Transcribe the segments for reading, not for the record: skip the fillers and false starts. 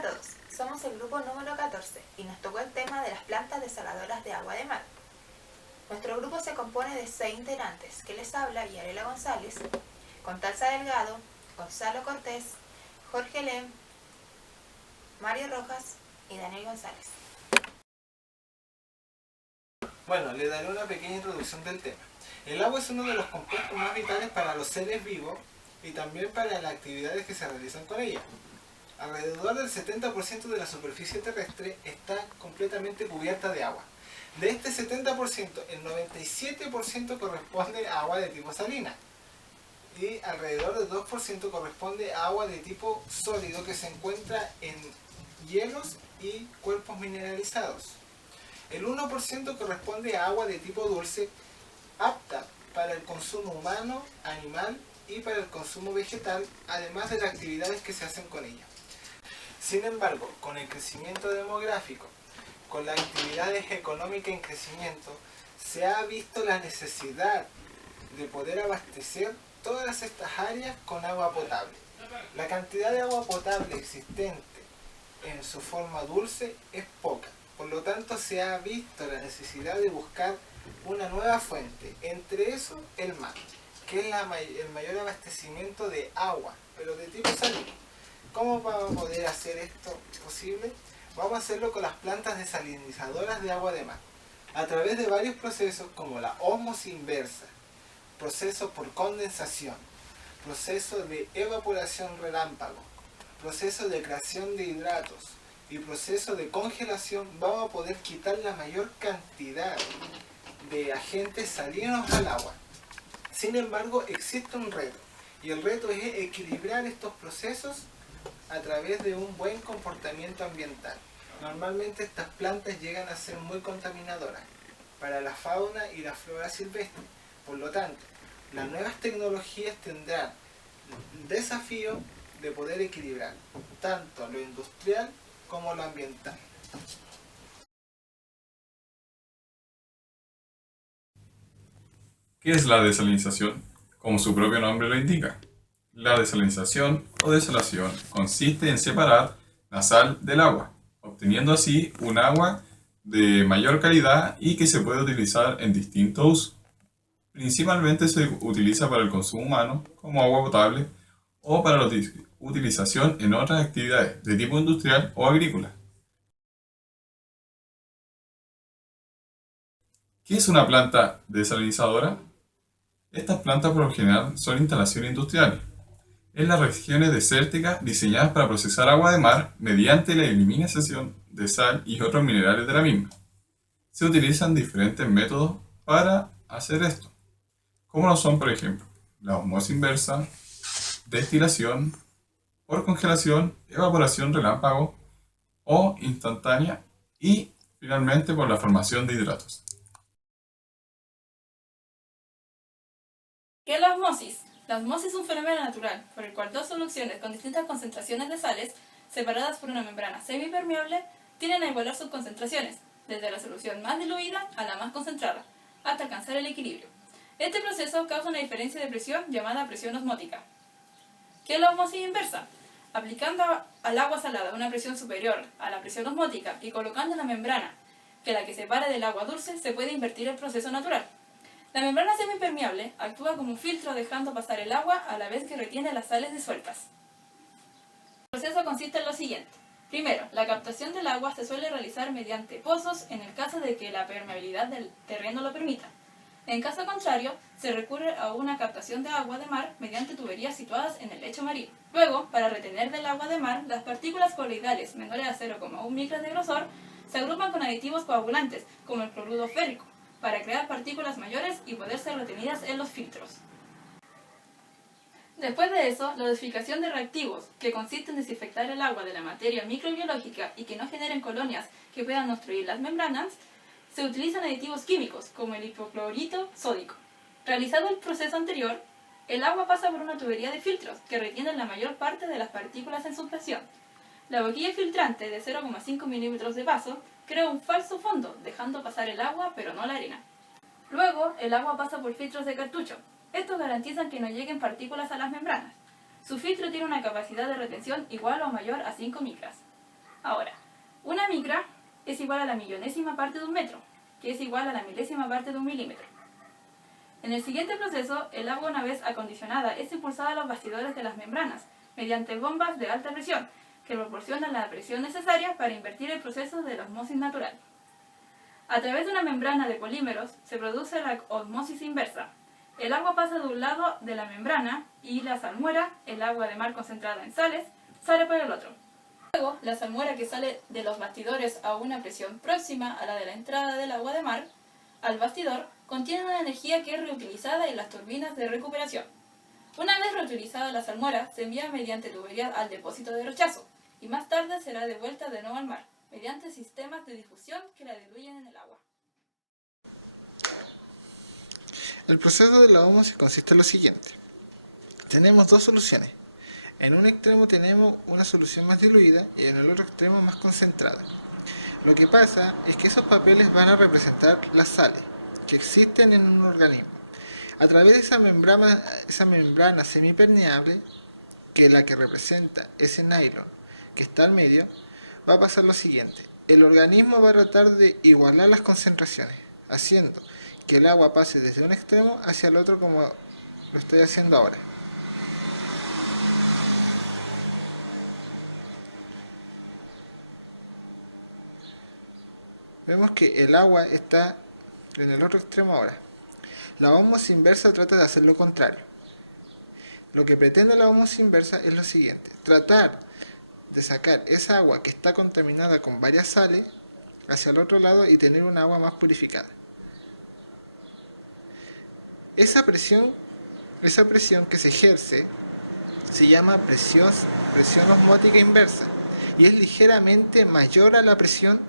a todos, somos el grupo número 14 y nos tocó el tema de las plantas desaladoras de agua de mar. Nuestro grupo se compone de 6 integrantes, que les habla Yarela González, Contalza Delgado, Gonzalo Cortés, Jorge Lem, Mario Rojas y Daniel González. Bueno, le daré una pequeña introducción del tema. El agua es uno de los compuestos más vitales para los seres vivos y también para las actividades que se realizan con ella. Alrededor del 70% de la superficie terrestre está completamente cubierta de agua. De este 70%, el 97% corresponde a agua de tipo salina y alrededor del 2% corresponde a agua de tipo sólido que se encuentra en hielos y cuerpos mineralizados. El 1% corresponde a agua de tipo dulce, apta para el consumo humano, animal y para el consumo vegetal, además de las actividades que se hacen con ella. Sin embargo, con el crecimiento demográfico, con las actividades económicas en crecimiento, se ha visto la necesidad de poder abastecer todas estas áreas con agua potable. La cantidad de agua potable existente en su forma dulce es poca. Por lo tanto, se ha visto la necesidad de buscar una nueva fuente, entre eso el mar, que es el mayor abastecimiento de agua, pero de tipo salino. ¿Cómo vamos a poder hacer esto posible? Vamos a hacerlo con las plantas desalinizadoras de agua de mar, a través de varios procesos como la ósmosis inversa, proceso por condensación, proceso de evaporación relámpago, proceso de creación de hidratos, y proceso de congelación. Vamos a poder quitar la mayor cantidad de agentes salinos al agua. Sin embargo, existe un reto, y el reto es equilibrar estos procesos a través de un buen comportamiento ambiental. Normalmente estas plantas llegan a ser muy contaminadoras para la fauna y la flora silvestre. Por lo tanto, las nuevas tecnologías tendrán el desafío de poder equilibrar tanto lo industrial como lo ambiental. ¿Qué es la desalinización? Como su propio nombre lo indica. La desalinización o desalación consiste en separar la sal del agua, obteniendo así un agua de mayor calidad y que se puede utilizar en distintos usos. Principalmente se utiliza para el consumo humano como agua potable o para la utilización en otras actividades de tipo industrial o agrícola. ¿Qué es una planta desalinizadora? Estas plantas por lo general son instalaciones industriales en las regiones desérticas diseñadas para procesar agua de mar mediante la eliminación de sal y otros minerales de la misma. Se utilizan diferentes métodos para hacer esto, como lo son, por ejemplo, la osmosis inversa, destilación, por congelación, evaporación relámpago o instantánea y finalmente por la formación de hidratos. ¿Qué es la osmosis? La osmosis es un fenómeno natural por el cual dos soluciones con distintas concentraciones de sales, separadas por una membrana semipermeable, tienden a igualar sus concentraciones, desde la solución más diluida a la más concentrada, hasta alcanzar el equilibrio. Este proceso causa una diferencia de presión llamada presión osmótica. ¿Qué es la osmosis inversa? Aplicando al agua salada una presión superior a la presión osmótica y colocando la membrana que la que separa del agua dulce, se puede invertir el proceso natural. La membrana semipermeable actúa como un filtro dejando pasar el agua a la vez que retiene las sales disueltas. El proceso consiste en lo siguiente. Primero, la captación del agua se suele realizar mediante pozos en el caso de que la permeabilidad del terreno lo permita. En caso contrario, se recurre a una captación de agua de mar mediante tuberías situadas en el lecho marino. Luego, para retener del agua de mar, las partículas coloidales menores a 0,1 micras de grosor se agrupan con aditivos coagulantes, como el cloruro férrico, para crear partículas mayores y poder ser retenidas en los filtros. Después de eso, la dosificación de reactivos, que consiste en desinfectar el agua de la materia microbiológica y que no generen colonias que puedan obstruir las membranas, se utilizan aditivos químicos, como el hipoclorito sódico. Realizado el proceso anterior, el agua pasa por una tubería de filtros que retienen la mayor parte de las partículas en suspensión. La boquilla filtrante de 0,5 milímetros de paso crea un falso fondo, dejando pasar el agua pero no la arena. Luego, el agua pasa por filtros de cartucho. Estos garantizan que no lleguen partículas a las membranas. Su filtro tiene una capacidad de retención igual o mayor a 5 micras. Ahora, una micra es igual a la millonésima parte de un metro, que es igual a la milésima parte de un milímetro. En el siguiente proceso, el agua, una vez acondicionada, es impulsada a los bastidores de las membranas mediante bombas de alta presión que proporcionan la presión necesaria para invertir el proceso de la osmosis natural. A través de una membrana de polímeros se produce la osmosis inversa. El agua pasa de un lado de la membrana y la salmuera, el agua de mar concentrada en sales, sale por el otro. Luego, la salmuera que sale de los bastidores a una presión próxima a la de la entrada del agua de mar al bastidor contiene una energía que es reutilizada en las turbinas de recuperación. Una vez reutilizada la salmuera, se envía mediante tubería al depósito de rechazo y más tarde será devuelta de nuevo al mar, mediante sistemas de difusión que la diluyen en el agua. El proceso de la ósmosis consiste en lo siguiente. Tenemos dos soluciones. En un extremo tenemos una solución más diluida y en el otro extremo más concentrada. Lo que pasa es que esos papeles van a representar las sales que existen en un organismo. A través de esa membrana semipermeable, que es la que representa ese nylon que está al medio, va a pasar lo siguiente. El organismo va a tratar de igualar las concentraciones, haciendo que el agua pase desde un extremo hacia el otro como lo estoy haciendo ahora. Vemos que el agua está en el otro extremo ahora. La ósmosis inversa trata de hacer lo contrario. Lo que pretende la ósmosis inversa es lo siguiente: tratar de sacar esa agua que está contaminada con varias sales hacia el otro lado y tener una agua más purificada. Esa presión que se ejerce se llama presión osmótica inversa y es ligeramente mayor a la presión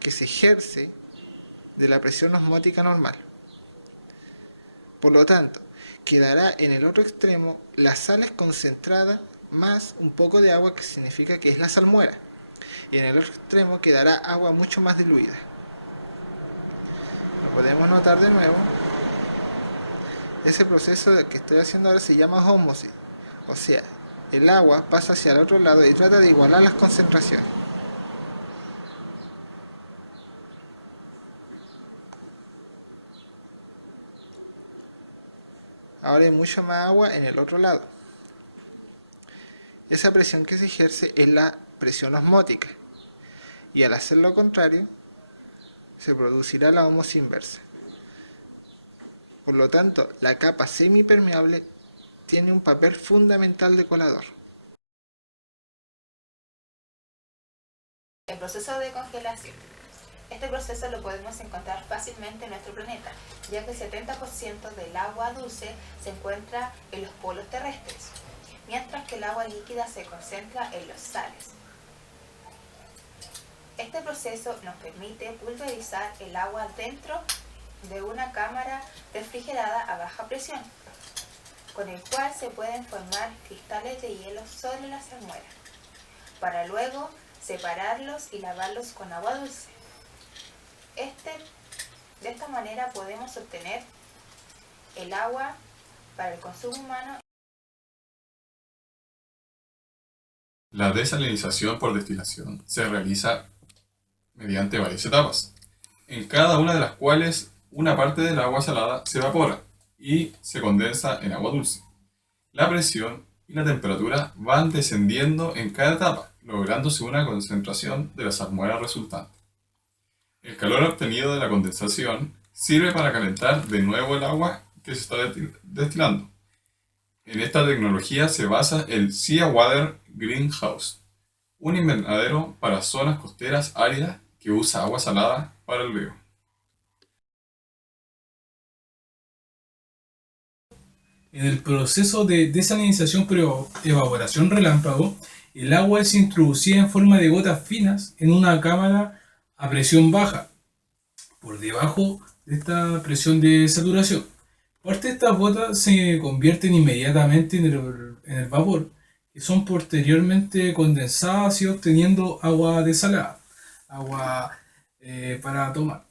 que se ejerce de la presión osmótica normal. Por lo tanto, quedará en el otro extremo las sales concentradas más un poco de agua, que significa que es la salmuera, y en el otro extremo quedará agua mucho más diluida. Lo podemos notar de nuevo. Ese proceso que estoy haciendo ahora se llama ósmosis, o sea, el agua pasa hacia el otro lado y trata de igualar las concentraciones. Ahora hay mucho más agua en el otro lado. Esa presión que se ejerce es la presión osmótica, y al hacer lo contrario se producirá la ósmosis inversa. Por lo tanto, la capa semipermeable tiene un papel fundamental de colador. El proceso de congelación. Este proceso lo podemos encontrar fácilmente en nuestro planeta, ya que el 70% del agua dulce se encuentra en los polos terrestres, mientras que el agua líquida se concentra en los sales. Este proceso nos permite pulverizar el agua dentro de una cámara refrigerada a baja presión, con el cual se pueden formar cristales de hielo sobre la salmuera, para luego separarlos y lavarlos con agua dulce. De esta manera podemos obtener el agua para el consumo humano. La desalinización por destilación se realiza mediante varias etapas, en cada una de las cuales una parte del agua salada se evapora y se condensa en agua dulce. La presión y la temperatura van descendiendo en cada etapa, lográndose una concentración de la salmuera resultante. El calor obtenido de la condensación sirve para calentar de nuevo el agua que se está destilando. En esta tecnología se basa el Sea Water Greenhouse, un invernadero para zonas costeras áridas que usa agua salada para el riego. En el proceso de desalinización por evaporación relámpago, el agua es introducida en forma de gotas finas en una cámara a presión baja, por debajo de esta presión de saturación. Parte de estas gotas se convierten inmediatamente en el vapor, que son posteriormente condensadas y obteniendo agua desalada, agua para tomar.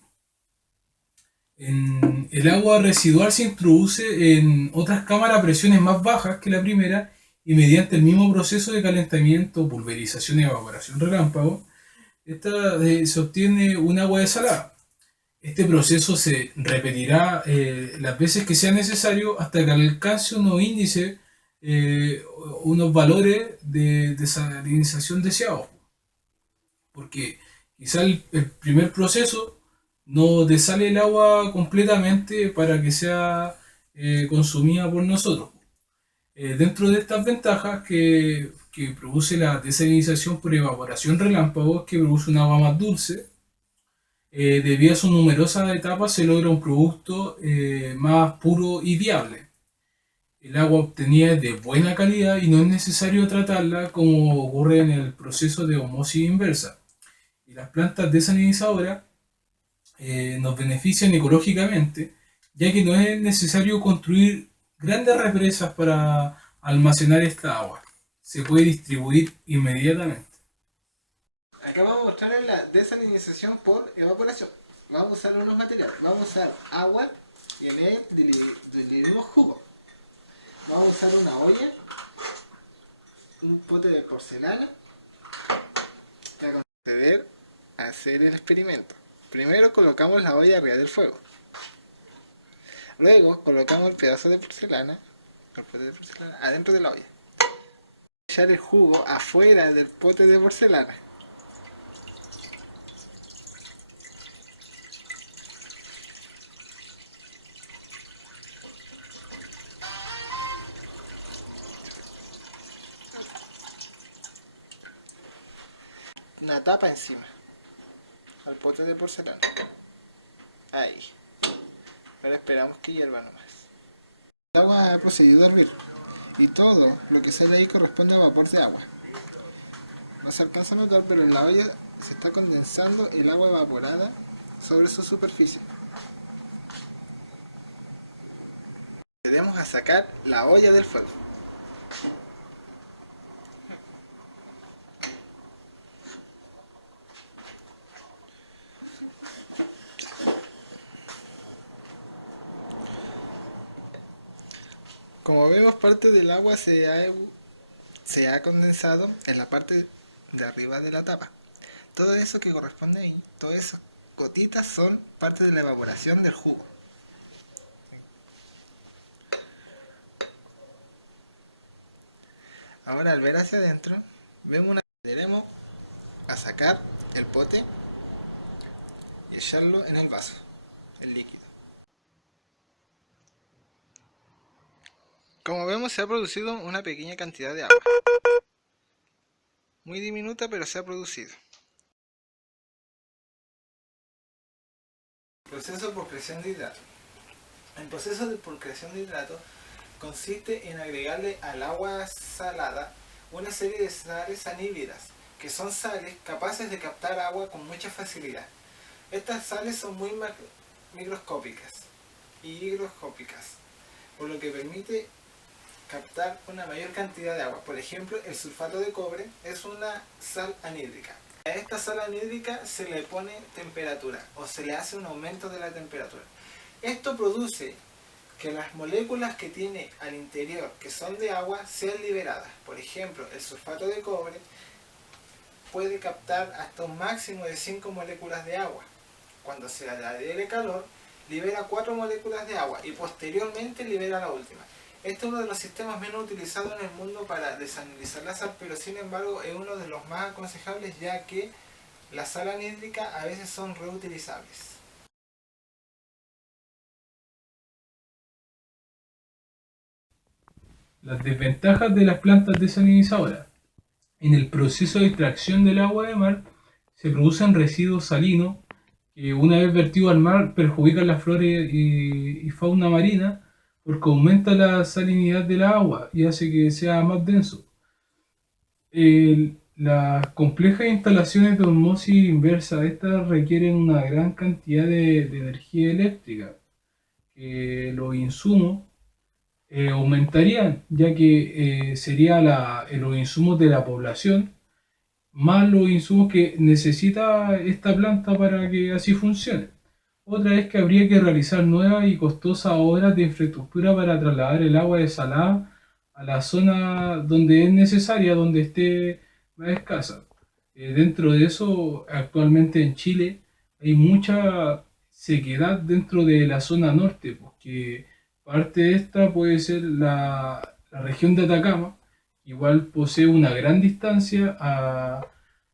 El agua residual se introduce en otras cámaras a presiones más bajas que la primera y mediante el mismo proceso de calentamiento, pulverización y evaporación relámpago, se obtiene un agua desalada. Este proceso se repetirá las veces que sea necesario hasta que alcance unos índices, unos valores de desalinización deseados. Porque quizá el primer proceso no desale el agua completamente para que sea consumida por nosotros. Dentro de estas ventajas que produce la desalinización por evaporación relámpago, es que produce un agua más dulce. Debido a sus numerosas etapas se logra un producto más puro y viable. El agua obtenida es de buena calidad y no es necesario tratarla como ocurre en el proceso de osmosis inversa. Y las plantas desalinizadoras nos benefician ecológicamente, ya que no es necesario construir grandes represas para almacenar esta agua. Se puede distribuir inmediatamente. Acá vamos a mostrar la desalinización por evaporación. Vamos a usar unos materiales. Vamos a usar agua y en él diluimos jugo. Vamos a usar una olla, un pote de porcelana para proceder a hacer el experimento. Primero colocamos la olla arriba del fuego. Luego colocamos el pedazo de porcelana, el pote de porcelana, adentro de la olla. Echar el jugo afuera del pote de porcelana. Una tapa encima al pote de porcelana. Ahí. Ahora esperamos que hierva nomás. El agua ha procedido a hervir y todo lo que sale ahí corresponde a vapor de agua. No se alcanza a notar, pero en la olla se está condensando el agua evaporada sobre su superficie. Procedemos a sacar la olla del fuego. Como vemos, parte del agua se ha condensado en la parte de arriba de la tapa. Todo eso que corresponde ahí, todas esas gotitas son parte de la evaporación del jugo. Ahora al ver hacia adentro, vemos procederemos a sacar el pote y echarlo en el vaso, el líquido. Como vemos, se ha producido una pequeña cantidad de agua. Muy diminuta, pero se ha producido. Proceso por creación de hidrato. El proceso por creación de hidrato consiste en agregarle al agua salada una serie de sales anhídridas, que son sales capaces de captar agua con mucha facilidad. Estas sales son muy microscópicas y higroscópicas, por lo que permite captar una mayor cantidad de agua. Por ejemplo, el sulfato de cobre es una sal anhídrica. A esta sal anhídrica se le pone temperatura o se le hace un aumento de la temperatura. Esto produce que las moléculas que tiene al interior, que son de agua, sean liberadas. Por ejemplo, el sulfato de cobre puede captar hasta un máximo de 5 moléculas de agua. Cuando se le adhiere calor, libera 4 moléculas de agua y posteriormente libera la última. Este es uno de los sistemas menos utilizados en el mundo para desalinizar la sal, pero sin embargo es uno de los más aconsejables, ya que la sal anhídrica a veces son reutilizables. Las desventajas de las plantas desalinizadoras. En el proceso de extracción del agua de mar se producen residuos salinos que, una vez vertidos al mar, perjudican la flora y fauna marina, porque aumenta la salinidad del agua y hace que sea más denso. Las complejas instalaciones de osmosis inversa, estas requieren una gran cantidad de energía eléctrica, que los insumos aumentarían, ya que sería los insumos de la población más los insumos que necesita esta planta para que así funcione. Otra es que habría que realizar nuevas y costosas obras de infraestructura para trasladar el agua desalada a la zona donde es necesaria, donde esté más escasa. Dentro de eso, actualmente en Chile hay mucha sequedad dentro de la zona norte, porque parte de esta puede ser la región de Atacama, igual posee una gran distancia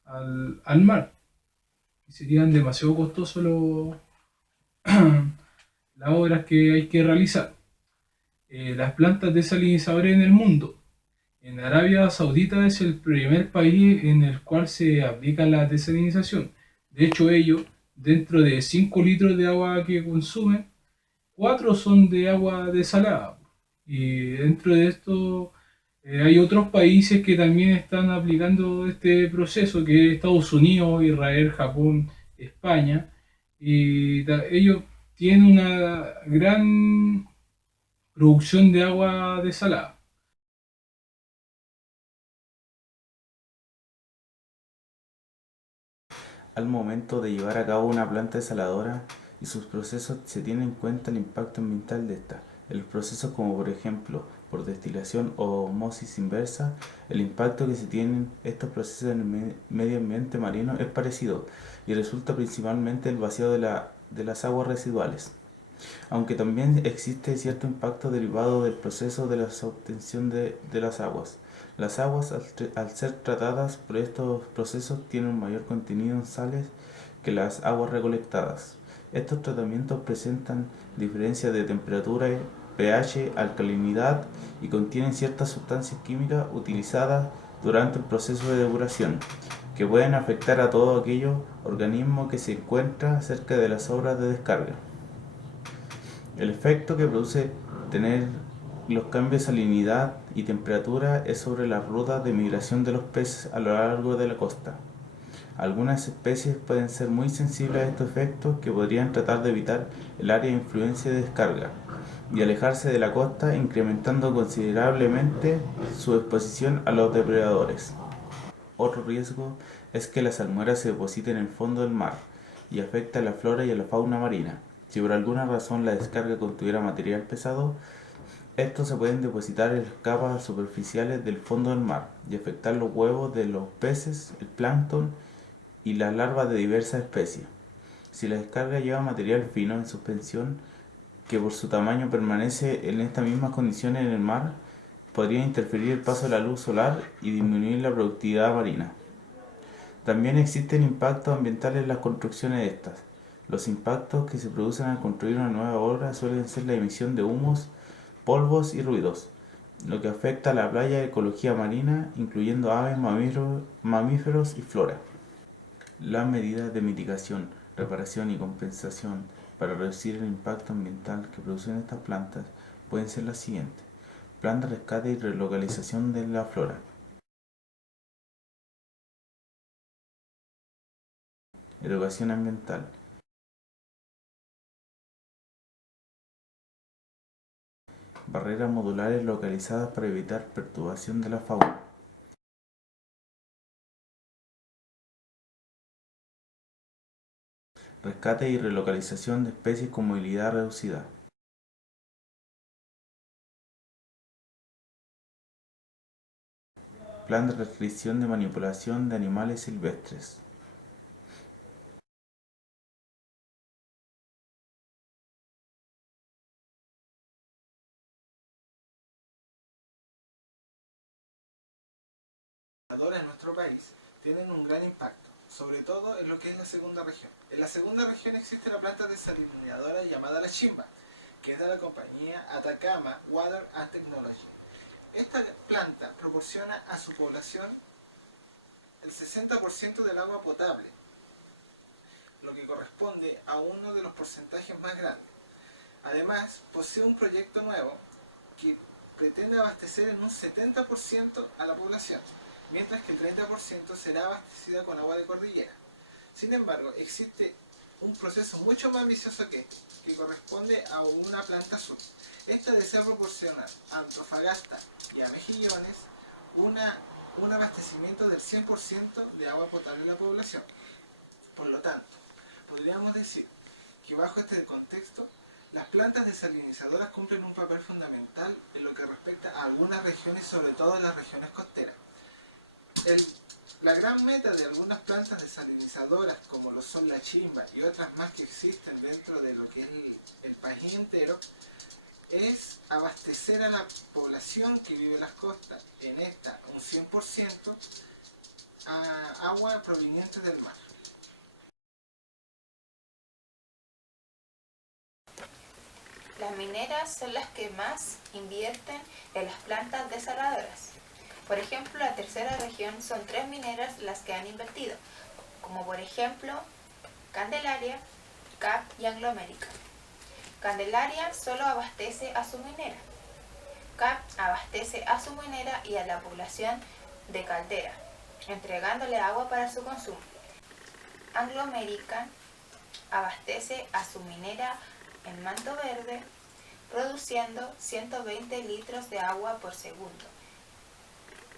al mar, y serían demasiado costosos las obras que hay que realizar. Las plantas desalinizadoras en el mundo. En Arabia Saudita es el primer país en el cual se aplica la desalinización. De hecho, ellos, dentro de 5 litros de agua que consumen, 4 son de agua desalada. Y dentro de esto hay otros países que también están aplicando este proceso, que es Estados Unidos, Israel, Japón, España. Y ellos tienen una gran producción de agua desalada. Al momento de llevar a cabo una planta desaladora y sus procesos se tiene en cuenta el impacto ambiental de esta. En los procesos como por ejemplo por destilación o osmosis inversa, el impacto que se tienen estos procesos en el medio ambiente marino es parecido y resulta principalmente el vaciado de las aguas residuales. Aunque también existe cierto impacto derivado del proceso de la obtención de las aguas. Las aguas, al ser tratadas por estos procesos, tienen un mayor contenido en sales que las aguas recolectadas. Estos tratamientos presentan diferencias de temperatura, pH, alcalinidad y contienen ciertas sustancias químicas utilizadas durante el proceso de depuración, que pueden afectar a todo aquello organismo que se encuentra cerca de las obras de descarga. El efecto que produce tener los cambios de salinidad y temperatura es sobre las rutas de migración de los peces a lo largo de la costa. Algunas especies pueden ser muy sensibles a estos efectos que podrían tratar de evitar el área de influencia de descarga y alejarse de la costa, incrementando considerablemente su exposición a los depredadores. Otro riesgo es que las salmueras se depositen en el fondo del mar y afecte a la flora y a la fauna marina. Si por alguna razón la descarga contuviera material pesado, estos se pueden depositar en las capas superficiales del fondo del mar y afectar los huevos de los peces, el plancton y las larvas de diversas especies. Si la descarga lleva material fino en suspensión, que por su tamaño permanece en estas mismas condiciones en el mar, podría interferir el paso de la luz solar y disminuir la productividad marina. También existen impactos ambientales en las construcciones de estas. Los impactos que se producen al construir una nueva obra suelen ser la emisión de humos, polvos y ruidos, lo que afecta a la playa y ecología marina, incluyendo aves, mamíferos y flora. Las medidas de mitigación, reparación y compensación para reducir el impacto ambiental que producen estas plantas pueden ser las siguientes: plan de rescate y relocalización de la flora, educación ambiental, barreras modulares localizadas para evitar perturbación de la fauna, rescate y relocalización de especies con movilidad reducida, plan de restricción de manipulación de animales silvestres. En nuestro país tienen un gran impacto, sobre todo en lo que es la segunda región. En la segunda región existe la planta desalinizadora llamada La Chimba, que es de la compañía Atacama Water and Technology. Esta planta proporciona a su población el 60% del agua potable, lo que corresponde a uno de los porcentajes más grandes. Además, posee un proyecto nuevo que pretende abastecer en un 70% a la población, mientras que el 30% será abastecida con agua de cordillera. Sin embargo, existe un proceso mucho más ambicioso que este, que corresponde a una planta sur. Esta desea proporcionar a Antofagasta y a Mejillones un abastecimiento del 100% de agua potable a la población. Por lo tanto, podríamos decir que bajo este contexto, Las plantas desalinizadoras cumplen un papel fundamental en lo que respecta a algunas regiones, sobre todo en las regiones costeras. La gran meta de algunas plantas desalinizadoras, como lo son la chimba y otras más que existen dentro de lo que es el país entero, es abastecer a la población que vive en las costas, en esta un 100%, a agua proveniente del mar. Las mineras son las que más invierten en las plantas desaladoras. Por ejemplo, la tercera región son 3 mineras las que han invertido, como por ejemplo Candelaria, CAP y Anglo American. Candelaria solo abastece a su minera. CAP abastece a su minera y a la población de Caldera, entregándole agua para su consumo. Anglo American abastece a su minera en Manto Verde, produciendo 120 litros de agua por segundo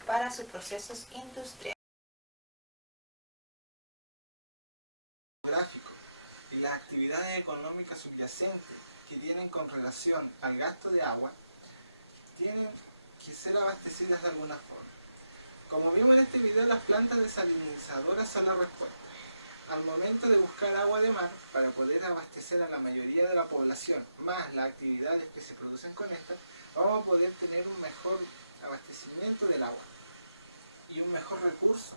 para sus procesos industriales. Gráfico y las actividades económicas subyacentes que tienen con relación al gasto de agua tienen que ser abastecidas de alguna forma. Como vimos en este video, las plantas desalinizadoras son la respuesta. Al momento de buscar agua de mar para poder abastecer a la mayoría de la población, más las actividades que se producen con estas, vamos a poder tener un mejor abastecimiento del agua y un mejor recurso.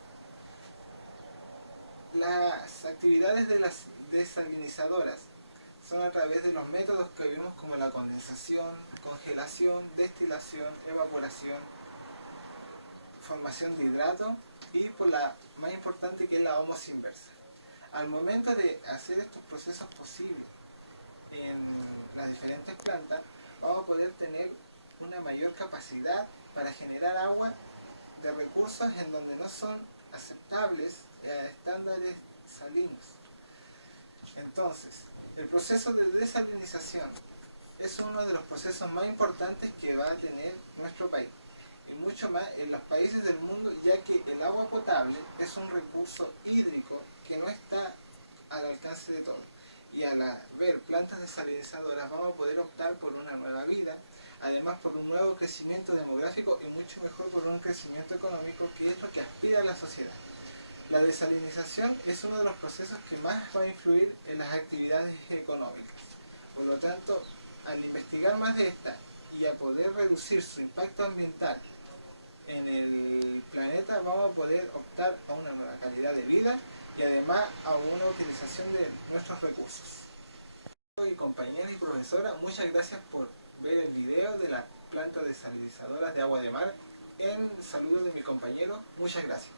Las actividades de las desalinizadoras son a través de los métodos que vimos, como la condensación, congelación, destilación, evaporación, formación de hidrato y por la más importante, que es la ósmosis inversa. Al momento de hacer estos procesos posibles en las diferentes plantas, vamos a poder tener una mayor capacidad para generar agua de recursos en donde no son aceptables a estándares salinos. Entonces, el proceso de desalinización es uno de los procesos más importantes que va a tener nuestro país, y mucho más en los países del mundo, ya que el agua potable es un recurso hídrico que no está al alcance de todos. Y al ver plantas desalinizadoras vamos a poder optar por una nueva vida, además por un nuevo crecimiento demográfico y mucho mejor por un crecimiento económico, que es lo que aspira a la sociedad. La desalinización es uno de los procesos que más va a influir en las actividades económicas. Por lo tanto, al investigar más de esta y a poder reducir su impacto ambiental en el planeta, vamos a poder optar a una nueva calidad de vida y además a una utilización de nuestros recursos. Y compañeras y profesoras, muchas gracias por ver el video de las plantas desalinizadoras de agua de mar. En saludo de mi compañero, muchas gracias.